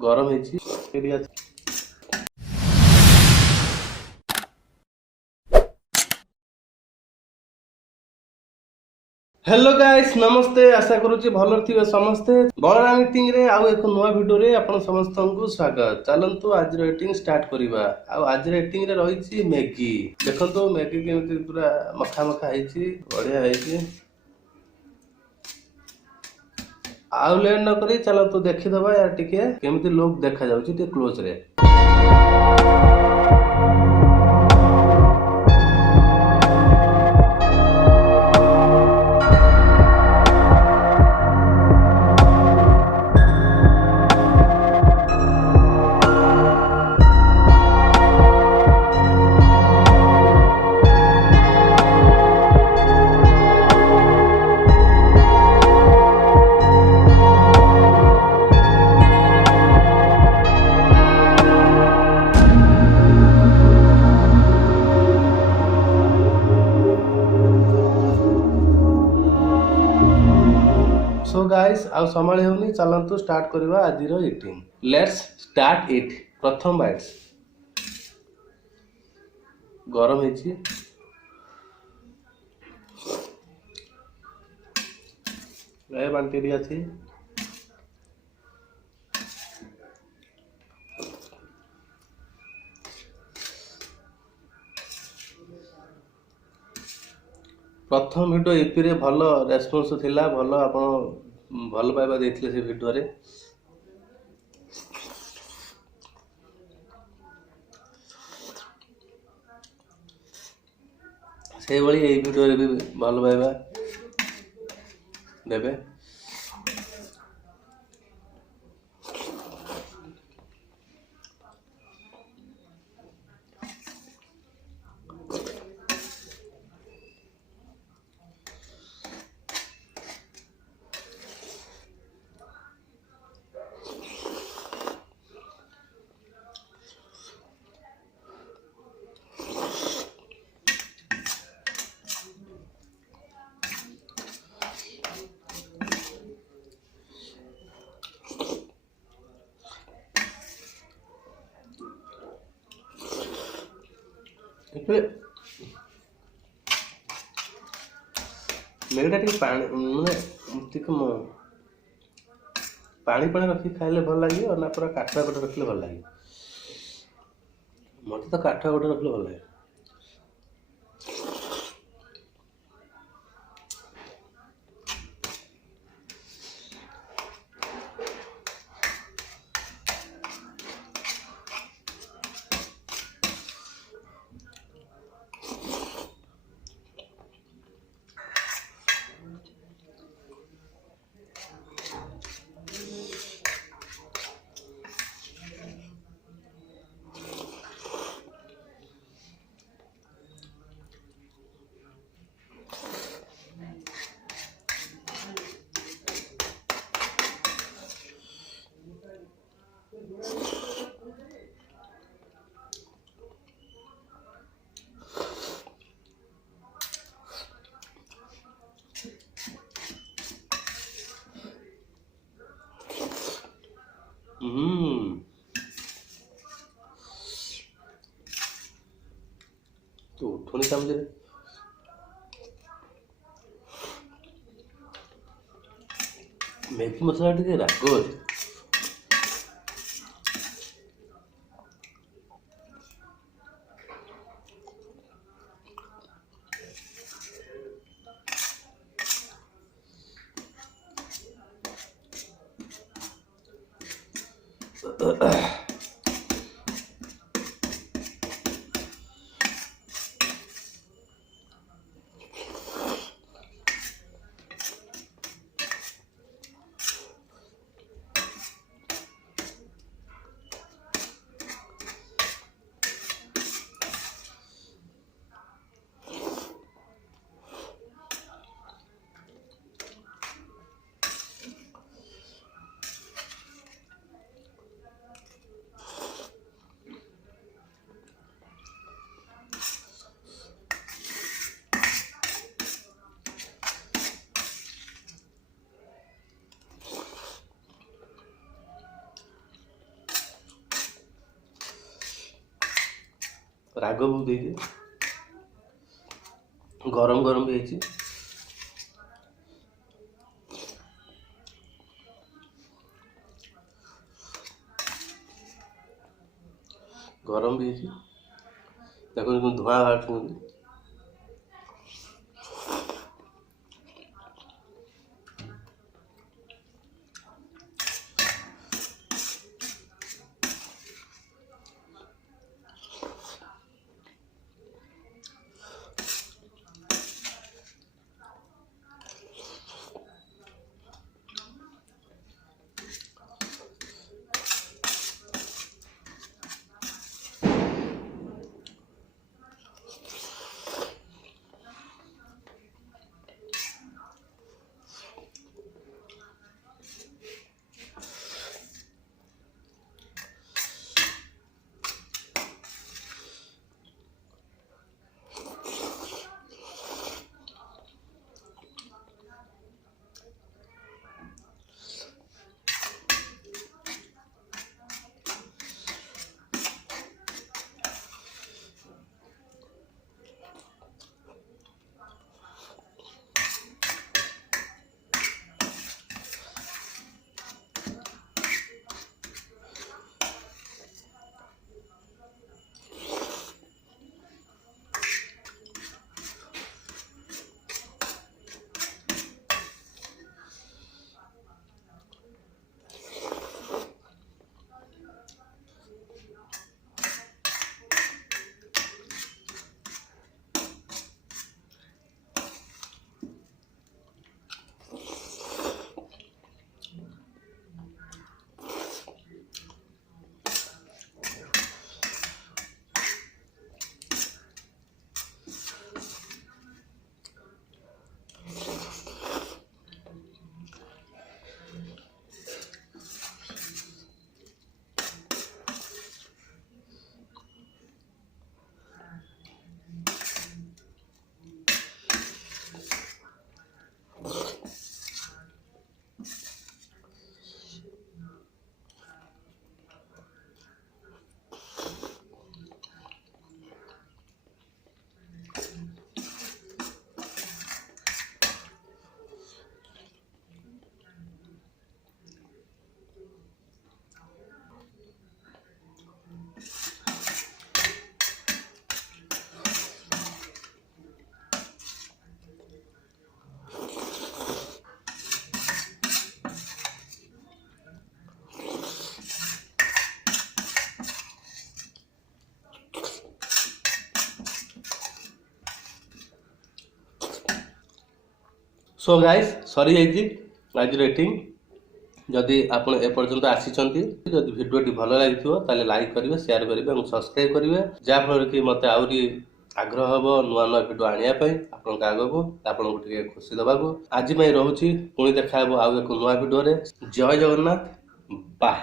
गरम है। Hello guys नमस्ते आशा करूची भलर थिबे समस्ते बलराम ईटिंग रे आउ एक नया वीडियो रे आपण समस्त को स्वागत। चलंतु आज ईटिंग स्टार्ट करिबा। आ आज ईटिंग रे रहिछि मैगी। देखंतु मैगी केमिति पूरा मखा मखा हैछि बढ़िया हैछि। आउ लेट न करी चलंतु देखि दबा यार टिके केमिति लोग देखा जाउछि टे क्लोज रे। सो गाइस आउ संभाली होनी चलंतु स्टार्ट करवा आज ईटिंग। Let's start it. प्रथम बाइट्स गरम है बांटी अच्छी। प्रथम वीडियो एपी रे भल रेस्पॉन्स थिला भल आपण भल पाइबा देथिले से वीडियो रे। से भली ए वीडियो रे भी भल पाइबा देबे। मेघटा टी पानी माने टिके पानी पानी रखी खाइले भल लगे और ना पूरा काठुआ गोटे रखले भल लगे। मत तो काठुआ गोटे रखले भल लगे। तो उठोनी समझ रहे मैगी मसला टे राग अच्छे। राग बहुत देइए गरम गरम भी है गरम भी है देखो धुआं बाहर सो गाइस सरी जाइए आज रेटिंग जदि आप एपर्यंत आसी जदि भिडियोटी भल लगी लाइक करेंगे शेयर करेंगे और सब्सक्राइब करेंगे जहाँफल कि मत आहरी आग्रह हम नुआ नुआ भिड आने आपण आगक आपको खुशी दबाक आज रोचे पुणी देखा आउ एक नुआ भिडियो जय जगन्नाथ बाय।